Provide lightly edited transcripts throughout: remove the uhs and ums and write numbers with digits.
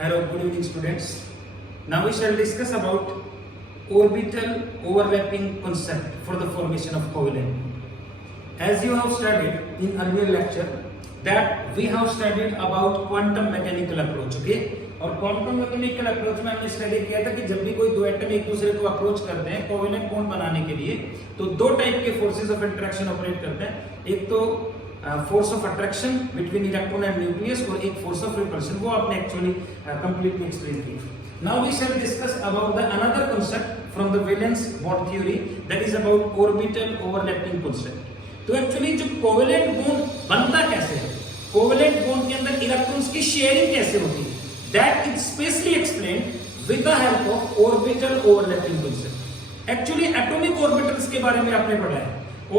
Hello, good evening students. Now we shall discuss about orbital overlapping concept for the formation of covalent bond. As you have studied in earlier lecture that we have studied about quantum mechanical approach, okay? और quantum mechanical approach में हमने study किया था कि जब भी कोई दो एटम एक दूसरे को अप्रोच करते हैं कोवेलेंट बॉन्ड बनाने के लिए तो दो टाइप के फोर्सेस ऑफ इंटरेक्शन ऑपरेट करते हैं. एक तो force of attraction between electron and nucleus और एक फोर्स ऑफ रिपल्शन. वो आपने एक्चुअली कंप्लीटली एक्सप्लेन की. Now we shall discuss about the another concept from the valence bond theory that is about orbital overlapping concept. तो actually जो covalent bond बनता कैसे है, कोवेलेंट बॉन्ड के अंदर इलेक्ट्रॉन्स की शेयरिंग कैसे होती है, that is specially explained with the help of orbital overlapping concept. Actually atomic orbitals के बारे में आपने पढ़ा है.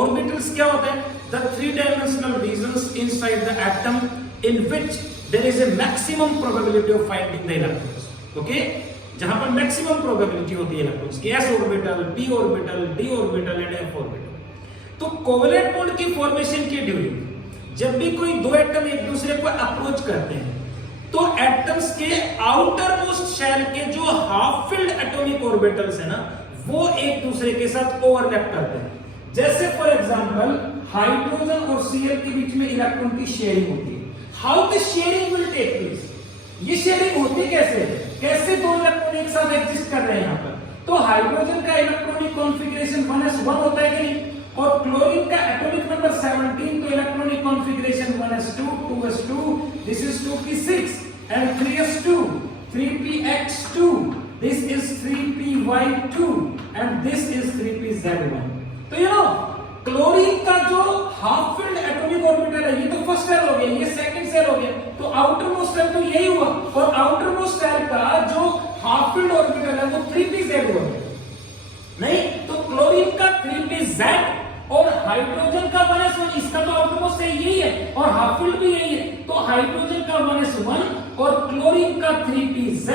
Orbitals क्या होते हैं? The three-dimensional regions inside the atom in which there is a maximum probability of finding the electrons. Okay? जहां पर maximum probability होती है इलेक्ट्रॉन्स की, s orbital, p orbital, d orbital and f orbital. तो covalent bond की formation के during जब भी कोई दो एटम एक दूसरे को अप्रोच करते हैं तो एटम्स के आउटर मोस्ट शेल के जो हाफ फिल्ड एटॉमिक ऑर्बिटल्स है ना वो एक दूसरे के साथ ओवरलैप करते हैं. जैसे फॉर एग्जांपल हाइड्रोजन और Cl के बीच में इलेक्ट्रॉन की शेयरिंग होती है. How this sharing will take place? ये शेयरिंग होती कैसे? कैसे दो इलेक्ट्रॉन एक साथ एग्जिस्ट कर रहे हैं यहां पर? तो हाइड्रोजन का इलेक्ट्रॉनिक कॉन्फ़िगरेशन 1s1 होता है कि नहीं, और क्लोरीन का एटॉमिक नंबर 17, तो electronic configuration 1s2, 2s2, this is 2p6 and 3s2, 3px2, this is 3py2 and this is 3pz1. तो you know क्लोरीन का जो हाफ फिल्ड एटॉमिक ऑर्बिटल है ये तो फर्स्ट सेल हो गया, ये सेकंड सेल हो गया, तो आउटर मोस्ट सेल तो यही हुआ, और आउटर मोस्ट सेल का जो हाफ फिल्ड ऑर्बिटल है वो 3pz हो गया. नहीं तो क्लोरीन का 3pz और हाइड्रोजन का 1s1, इसका तो आउटरमोस्ट यही है और हाफ फील्ड भी यही है, तो हाइड्रोजन का 1s1 और क्लोरीन का 3pz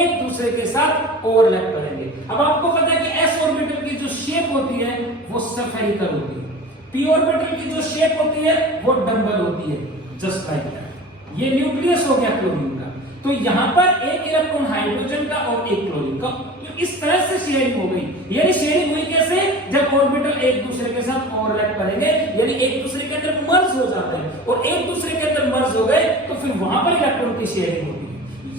एक दूसरे के साथ ओवरलैप करेंगे. अब आपको पता है कि s ऑर्बिटल की जो शेप होती है वो स्फेरिकल होती है, p ऑर्बिटल की जो शेप होती है वो डंबल होती है, जस्ट लाइक दैट. ये न्यूक्लियस हो गया क्लोरीन का, तो यहां पर एक इलेक्ट्रॉन हाइड्रोजन का और एक क्लोरीन का, इस तरह से शेयरिंग हो गई. यानी शेयरिंग हुई कैसे? जब ऑर्बिटल एक दूसरे के साथ ओवरलैप करेंगे, यानी एक दूसरे के अंदर मर्ज हो जाते हैं, और एक दूसरे के अंदर मर्ज हो गए तो फिर वहां पर इलेक्ट्रॉन की शेयरिंग होती है.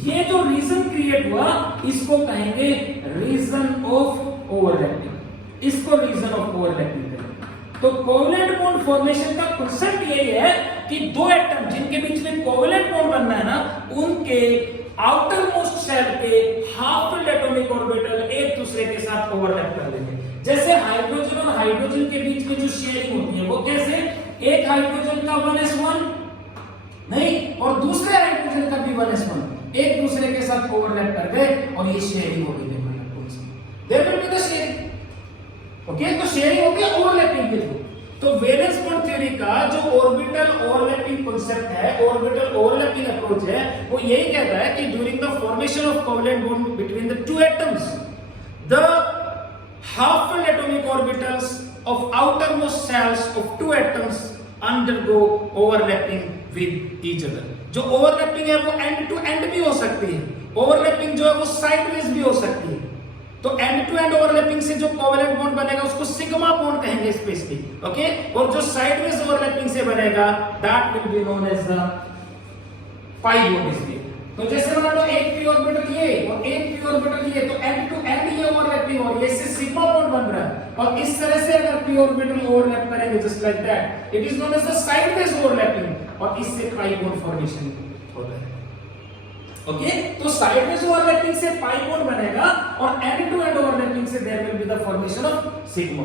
ये जो रीजन क्रिएट हुआ इसको कहेंगे रीजन ऑफ ओवरलैपिंग. इसको रीजन ऑफ ओवरलैपिंग कहेंगे. तो कोवेलेंट बॉन्ड फॉर्मेशन का कांसेप्ट यही है कि दो एटम जिनके बीच में कोवेलेंट बॉन्ड बनना है ना, उनके आउटर मोस्ट शेल पे हाफ फिल्ड एटॉमिक ऑर्बिटल एक दूसरे के साथ ओवरलैप कर लेंगे. जैसे हाइड्रोजन और हाइड्रोजन के बीच में जो शेयरिंग होती है वो कैसे? एक हाइड्रोजन का 1s1 नहीं और दूसरे हाइड्रोजन का भी 1s1 एक दूसरे के साथ ओवरलैप कर गए और ये शेयरिंग हो गई. There will be the sharing. Okay, तो शेयरिंग हो गया ओवरलैपिंग के थ्रू. तो वैलेंस बॉन्ड थ्योरी का जो ऑर्बिटल ओवरलैपिंग कांसेप्ट है, ऑर्बिटल ओवरलैपिंग अप्रोच है, वो यही कहता है कि during the formation of covalent bond between the two atoms the half filled atomic orbitals of outermost shells of two atoms undergo overlapping with each other. जो overlapping है वो एंड टू एंड भी हो सकती है, ओवरलैपिंग जो है वो साइडवेज भी हो सकती है. तो एंड टू एंड ओवरलैपिंग से जो कोवेलेंट बॉन्ड बनेगा उसको सिग्मा बॉन्ड कहेंगे स्पेशली. ओके, और जो साइडवेज ओवरलैपिंग से बनेगा that will be known as the pi bond. तो जैसे मान लो एक p ऑर्बिटल ये और एक p ऑर्बिटल ये, तो एंड टू एंड ये ओवरलैपिंग हो रही है, इससे सिग्मा बॉन्ड बन रहा है. और इस तरह से अगर p ऑर्बिटल ओवरलैप करेंगे just like that, it is known as the sideways overlapping, और इससे पाई बॉन्ड फॉर्मेशन होता है. ओके, तो साइडवेज ओवरलैपिंग से पाई बॉन्ड बनेगा और एंड टू एंड ओवरलैपिंग से there will be the formation of sigma.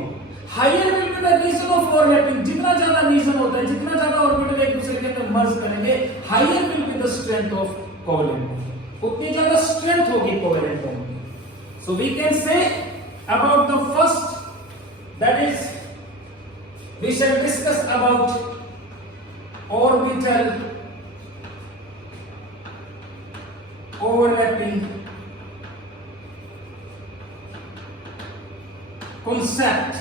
Higher will be the region of overlapping. जितना ज्यादा रीजन होता है, जितना ज्यादा ऑर्बिटल एक दूसरे के अंदर मर्ज करेंगे, higher will be the strength of covalent bond. उतनी ज्यादा स्ट्रेंथ होगी कोवेलेंट बॉन्ड की. So we can say about the first, that is we shall discuss about orbital overlapping concept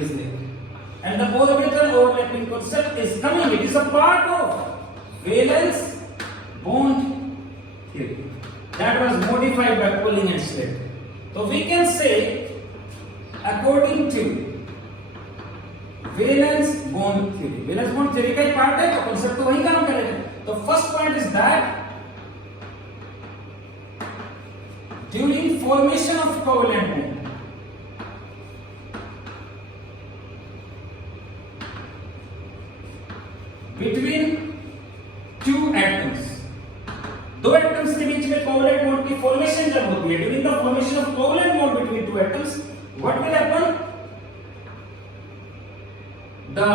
is there, and the orbital overlapping concept is coming. It is a part of valence bond theory that was modified by Pauling and Slater. So we can say according to valence bond theory, valence bond theory का एक part है तो concept तो वही काम करेगा. तो first point is that during formation of covalent bond between two atoms, दो एटम्स के बीच में कोवेलेंट बॉन्ड की फॉर्मेशन जब होती है, during the formation of covalent bond between two atoms, what will happen? The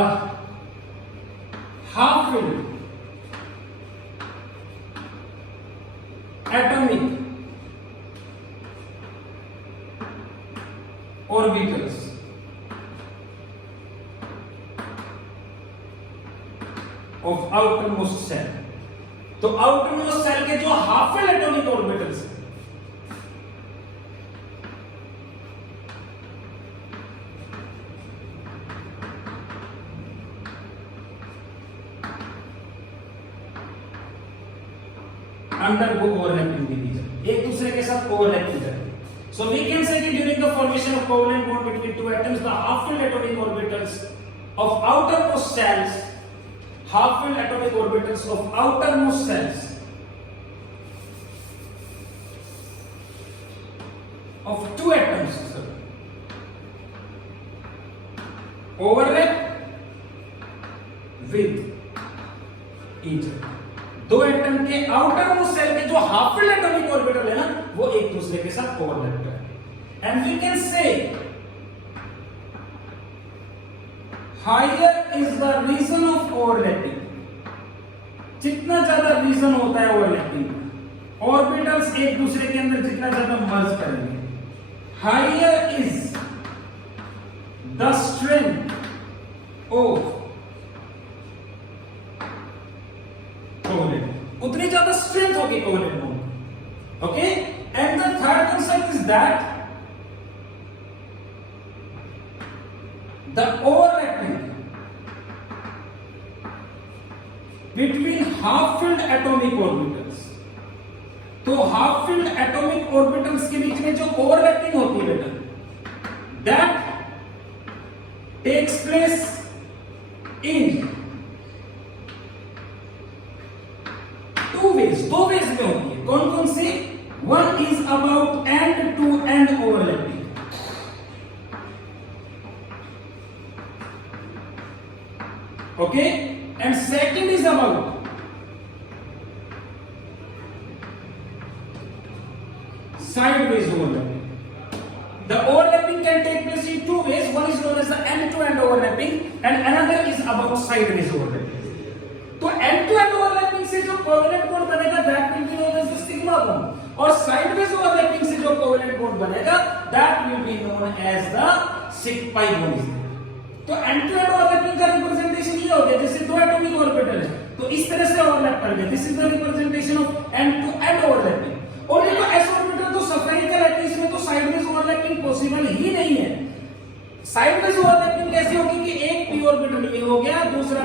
half-filled atomic orbitals of outermost cell. तो outermost cell के जो half-filled atomic orbitals हैं, undergo overlapping division, एक दूसरे के साथ ओवरलैप हो जाते हैं. So we can say that during the formation of covalent bond between two atoms, the half-filled atomic orbitals of outermost cells, half-filled atomic orbitals of outermost cells of two atoms overlap with each other. दो atom के outer most shell के जो half filled atomic orbital है ना, वो एक दूसरे के साथ ओवरलैप कर रहे हैं. And we can say higher is the region of overlapping. जितना ज्यादा रीजन होता है ओवरलैपिंग, ऑर्बिटल्स एक दूसरे के अंदर जितना ज्यादा मर्ज करेंगे, higher is the strength of covalent, उतनी ज्यादा स्ट्रेंथ होगी covalent bond. Okay, and the third concept is that the overlapping between half filled atomic orbitals. तो हाफ फिल्ड एटॉमिक ऑर्बिटल्स के बीच में जो ओवरलैपिंग होती है बेटा, दैट टेक्स प्लेस इन दो वेज में होती है. कौन कौन सी? One is about end to end overlapping. Okay, and second is about sideways overlapping. The overlapping can take place in two ways. One is known as the end-to-end overlapping, and another is about sideways overlapping. तो end-to-end overlapping से जो covalent bond बनेगा, that will be known as the sigma bond. और sideways overlapping से जो covalent bond बनेगा, that will be known as the pi bond. तो end-to-end overlapping का रिप्रेजेंटेशन ये हो गया, जैसे दो एटॉमिक ऑर्बिटल है तो इस तरह से ओवरलैप कर गए. This is the representation of end-to-end overlapping. और ये तो s ऑर्बिटल तो सफेरिकल है, इसमें तो साइडवेज ओवरलैपिंग पॉसिबल ही नहीं है. साइडवेज ओवरलैपिंग कैसे होगी कि एक p ऑर्बिटल ये हो गया, दूसरा